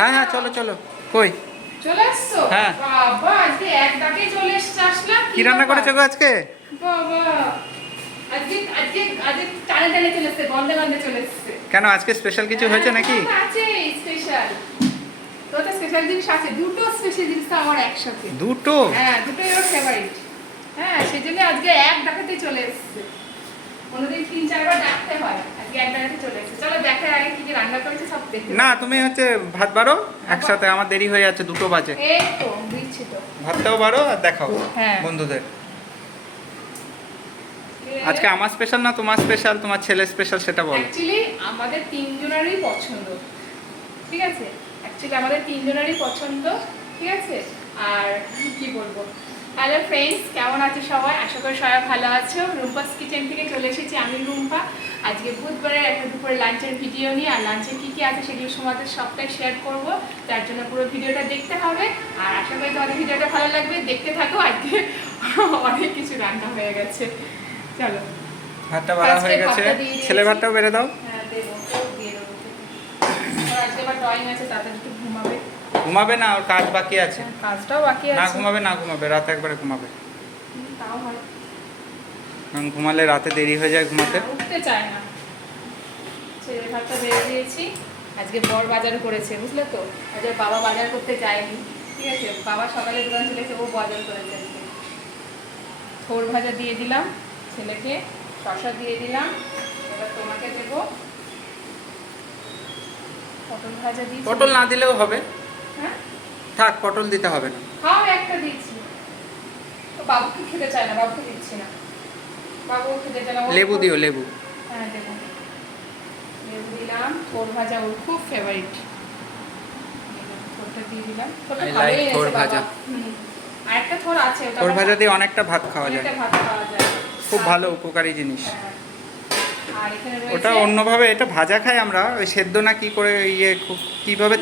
হ্যাঁ হ্যাঁ, চলো চলো। কই চলে আসছো? হ্যাঁ। বাবা আজকে এক ডাকে চলে আসলাম। কি রান্না করেছো গো আজকে? বাবা আজকে আজকে আজকে টানে টানে চলে এসছে, গন্ধে গন্ধে চলে এসছে। কেন আজকে স্পেশাল কিছু হয়েছে নাকি? আছে স্পেশাল। তো স্পেশাল জিনিস আছে, দুটো স্পেশাল জিনিস তো আমার একসাথে। দুটো? হ্যাঁ, দুটোই ওর ফেভারিট। হ্যাঁ, সেজন্য আজকে এক ডাকাতেই চলে এসছে। কোনোদিন ৩-৪ বার ডাকতে হয়, আজকে এক ডাকাতে চলে এসছে। চলো দেখার আগে কি কি রান্না করেছে সব দেখতে। না, তুমি হচ্ছে ভাত বাড়ো একসাথে, আমার দেরি হয়ে যাচ্ছে, 2টো বাজে। এই তো দিচ্ছি তো। ভাতটাও বাড়ো আর দেখাও হ্যাঁ। বন্ধুদের। আজকে আমার স্পেশাল না তোমার স্পেশাল, তোমার ছেলে স্পেশাল সেটা বলো। অ্যাকচুয়ালি আমাদের তিনজনেরই পছন্দ, ঠিক আছে? অ্যাকচুয়ালি আমাদের তিনজনেরই পছন্দ, ঠিক আছে? আর কি বলবো, হ্যালো ফ্রেন্ডস, কেমন আছো সবাই? আশা করি সবাই ভালো আছো। রুম্পাস কিচেন থেকে চলে এসেছি আমি, রুম্পা। আজকে বুধবারের একটা দুপুরে লাঞ্চের ভিডিও নিয়ে, আর লাঞ্চে কী কী আছে সেগুলো তোমাদের সবটাই শেয়ার করব। তার জন্য পুরো ভিডিওটা দেখতে হবে, আর আশা করি তোমাদের ভিডিওটা ভালো লাগবে, দেখতে থাকো। আজকে অনেক কিছু রান্না হয়ে গেছে, চলো। ভাতটা বাড়া হয়ে গেছে, ছেলে ভাতটাও বেড়ে দাও। হ্যাঁ দেবো, দিয়ে দেবো। আজকে আবার ড্রয়িং আছে, তাড়াতাড়ি একটু ঘুমাবে। ঘুমাবে না, ওর কাজ বাকি আছে। কাজটাও বাকি আছে। না ঘুমাবে, না ঘুমাবে, রাতে একবারে ঘুমাবে। তাও হয়, কারণ ঘুমালে রাতে দেরি হয়ে যায় ঘুমাতে। উঠতে চায় না। ছেলের ভাতটা বেড়ে দিয়েছি। আজকে বর বাজার করেছে, বুঝলে তো? আজকে বাবা বাজার করতে যায়নি, ঠিক আছে? বাবা সকালে দোকান চলেছে, ও বাজার করেছে আজকে। থোর ভাজা দিয়ে দিলাম ছেলেকে, শসা দিয়ে দিলাম। এবার তোমাকে দেবো পটল ভাজা দিয়েছি। পটল না দিলেও হবে, হ্যাঁ থাক, পটল দিতে হবে না। খাও, একটা দিচ্ছি। তো বাবুকে খেতে চায় না, বাবুকে দিচ্ছি না। বাবু খেতে চায় না। লেবু দিও, লেবু। হ্যাঁ দেবো, লেবু দিলাম। থোর ভাজা ওর খুব ফেভারিট, থোরটা দিয়ে দিলাম। থোরটা I ভালোই like থোর হয়েছে ভাজা। বাবা। আর একটা থোর আছে, ওটা থোর ভাজা দিয়ে অনেকটা ভাত খাওয়া যায়, অনেকটা ভাত খাওয়া যায়। খুব ভালো উপকারী জিনিস। হ্যাঁ। আর এখানে ওটা রয়েছে অন্যভাবে, এটা ভাজা খাই আমরা, ওই সেদ্ধ না কি করে কিভাবে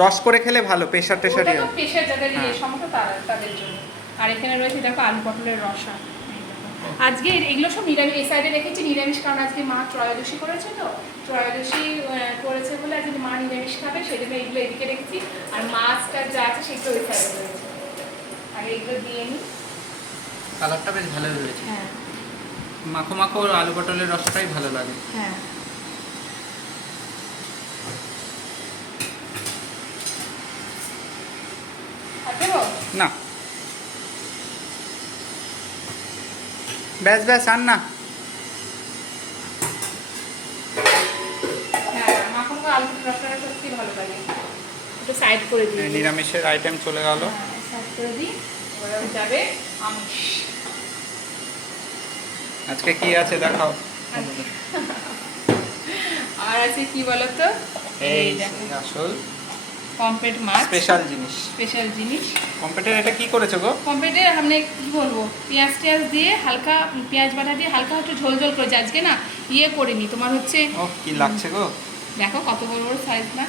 রস করে খেলে ভালো, প্রেশার টেশার। ওটা তো প্রেশার যাদের হ্যাঁ। সমস্যা তাদের জন্য। আর এখানে রয়েছে দেখো আলু পটলের রসা। আজকে এগুলো সব নিরামিষ, এই সাইডে রেখেছি নিরামিষ, কারণ আজকে মা ত্রয়োদশী করেছে, তো ত্রয়োদশী করেছে বলে আজকে মা নিরামিষ খাবে, সেই জন্য এগুলো এদিকে রেখেছি। আর মাছটা যা আছে সেগুলো ওই সাইডে রয়েছে। আর এইগুলো দিয়ে নিই। কালারটা বেশ ভালো হয়েছে। হ্যাঁ মাখো মাখো আলু পটলের রসটাই ভালো লাগে। হ্যাঁ। আর দেবো? না, ব্যাস ব্যাস, আর না। হ্যাঁ, মাখন আলু রসটা সত্যি ভালো লাগে। একটু সাইড করে দিই। নিরামিষের আইটেম চলে গেল। সাইড করে দিই। এবার যাবে আমিষ। আজকে কি আছে দেখাও। আর আছে কি বলতো, এই দেখো আসল পমফ্রেট মাছ, স্পেশাল জিনিস। স্পেশাল জিনিস। কম্পিউটার এটা কি করেছো গো? পমফ্রেটে আমরা কি বলবো, পেঁয়াজ টিয়াজ দিয়ে হালকা, পেঁয়াজ বাটা দিয়ে হালকা একটু ঝোল ঝোল করেছি আজকে। না ইয়ে করিনি, তোমার হচ্ছে ও কি লাগছে গো? দেখো কত বড় বড় সাইজ না।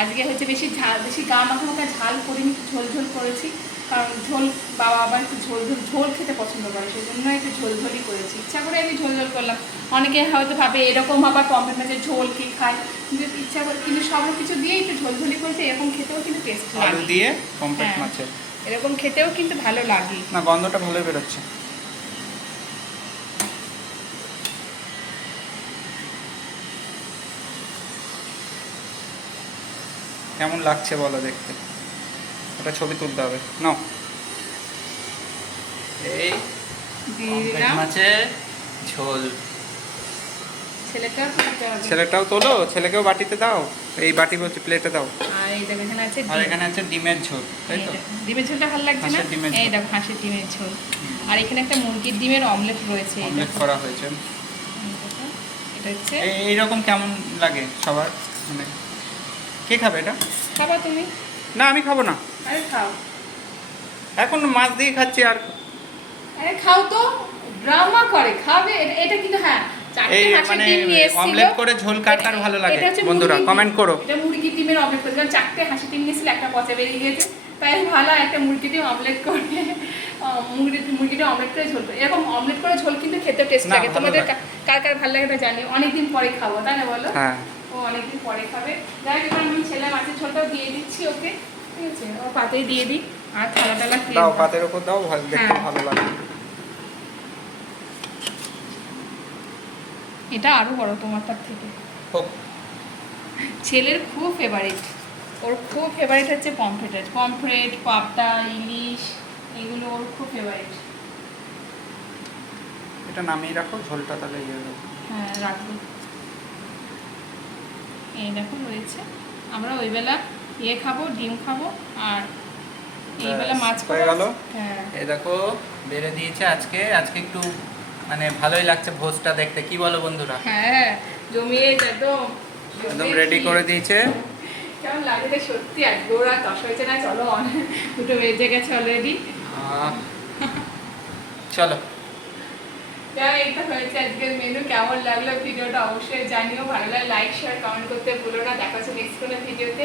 আজকে হচ্ছে বেশি ঝাল, বেশি গা মাখা মাখা ঝাল করিনি, ঝোল ঝোল করেছি। কারণ ঝোল, বাবা আবার একটু ঝোল ঝোল ঝোল খেতে পছন্দ করে, সেই জন্য একটু ঝোল ঝোলই করেছি, ইচ্ছা করে আমি ঝোল ঝোল করলাম। অনেকে হয়তো ভাবে এরকম আবার পমফ্রেট মাছের ঝোল কি খায়, কিন্তু ইচ্ছা করে, কিন্তু সব কিছু দিয়ে একটু ঝোল ঝোলই করেছে, এরকম খেতেও কিন্তু টেস্ট আলু লাগে। দিয়ে পমফ্রেট হ্যাঁ। মাছের, এরকম খেতেও কিন্তু ভালো লাগে। না গন্ধটা ভালোই বেরোচ্ছে। কেমন লাগছে বলো দেখতে, ওটা ছবি তুলতে হবে। নাও, এই দিয়ে দিলাম। মাছের ঝোল। ছেলেটাও তুলতে হবে। ছেলেটাও তোলো, ছেলেকেও বাটিতে দাও, এই বাটি বলছি প্লেটে দাও। আর এই দেখো এখানে আছে আর ডিম। এখানে আছে ডিমের ঝোল, তাই তো? ডিমের ঝোলটা ভালো লাগছে না? হাঁসের ডিমের ঝোল। এই দেখো হাঁসের ডিমের ঝোল। আর এখানে একটা মুরগির ডিমের অমলেট রয়েছে, এই অমলেট দেখো। করা হয়েছে। এটা হচ্ছে, এইরকম কেমন লাগে সবার, মানে কে খাবে এটা? খাবা তুমি? না আমি খাবো না, আরে খাও, এখন মাছ দিয়ে খাচ্ছি। আর আরে খাও তো, ড্রামা করে খাবে। এটা কিন্তু হ্যাঁ, চারটে এই হাঁসের মানে ডিম নিয়ে এসেছিল। অমলেট করে ঝোল কার কার ভালো লাগে এটা হচ্ছে বন্ধুরা মুরগির কমেন্ট ডিম। করো। এটা মুরগির ডিমের অমলেট করেছে, কারণ চারটে হাঁসের ডিম নিয়েছিল, একটা পচা বেরিয়ে গেছে, তাই ভালো একটা মুরগি ডিম অমলেট করে, মুরগি ডিম অমলেট করে ঝোল করে। এরকম অমলেট করে ঝোল কিন্তু খেতে টেস্ট না, লাগে। ভালো তোমাদের লাগে। কার কার ভালো লাগে তা জানি, অনেকদিন পরে খাবো, তাই না বলো? হ্যাঁ, ও ও অনেকদিন পরে খাবে। যাই হোক, আমি ছেলে মাছের ঝোলটাও দিয়ে দিচ্ছি ওকে, ঠিক আছে? ও পাতেই দিয়ে দিই, আর থালা টালা খেয়ে দাও, পাতের উপর দাও, দেখতে হ্যাঁ। ভালো লাগে। এটা আরো বড় তোমারটার থেকে। হোক। ছেলের খুব ফেভারিট, ওর খুব ফেভারিট হচ্ছে পমফ্রেট, পমফ্রেট, পাবদা, ইলিশ, এগুলো ওর খুব ফেভারিট। এটা নামিয়ে রাখো, ঝোলটা তাহলে ইয়ে হয়ে যাবে। হ্যাঁ রাখবো। এই দেখো রয়েছে, আমরা ওই বেলা ইয়ে খাবো, ডিম খাবো, আর এই বেলা মাছ হয়ে খাবো। গেল। হ্যাঁ এই দেখো বেড়ে দিয়েছে আজকে একটু মানে ভালোই লাগছে ভোজটা দেখতে, কি বলো বন্ধুরা? হ্যাঁ, জমিয়ে একদম একদম রেডি করে দিয়েছে। কেমন লাগে রে সত্যি, আজকে ওরা দশ হয়েছে না, চলো দুটো বেজে গেছে অলরেডি। চলো এইটা হয়েছে আজকের মেনু। কেমন লাগলো ভিডিওটা অবশ্যই জানিও, ভালো লাগলে লাইক শেয়ার কমেন্ট করতে ভুলো না। দেখা হচ্ছে নেক্সট কোনো ভিডিওতে।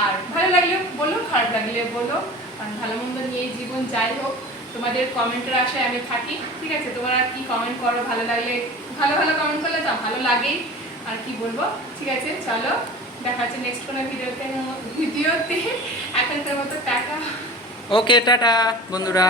আর ভালো লাগলে বলো, খারাপ লাগলে বলো, কারণ ভালো মন্দ নিয়েই জীবন, যাই হোক তোমাদের কমেন্টের আশায় আমি থাকি, ঠিক আছে? তোমরা কি কমেন্ট করো, ভালো লাগলে ভালো ভালো কমেন্ট করলে তো ভালো লাগেই, আর কি বলবো, ঠিক আছে? চলো দেখা হচ্ছে নেক্সট কোনো ভিডিওতে। এখনকার মতো টাটা। ওকে, টাটা বন্ধুরা।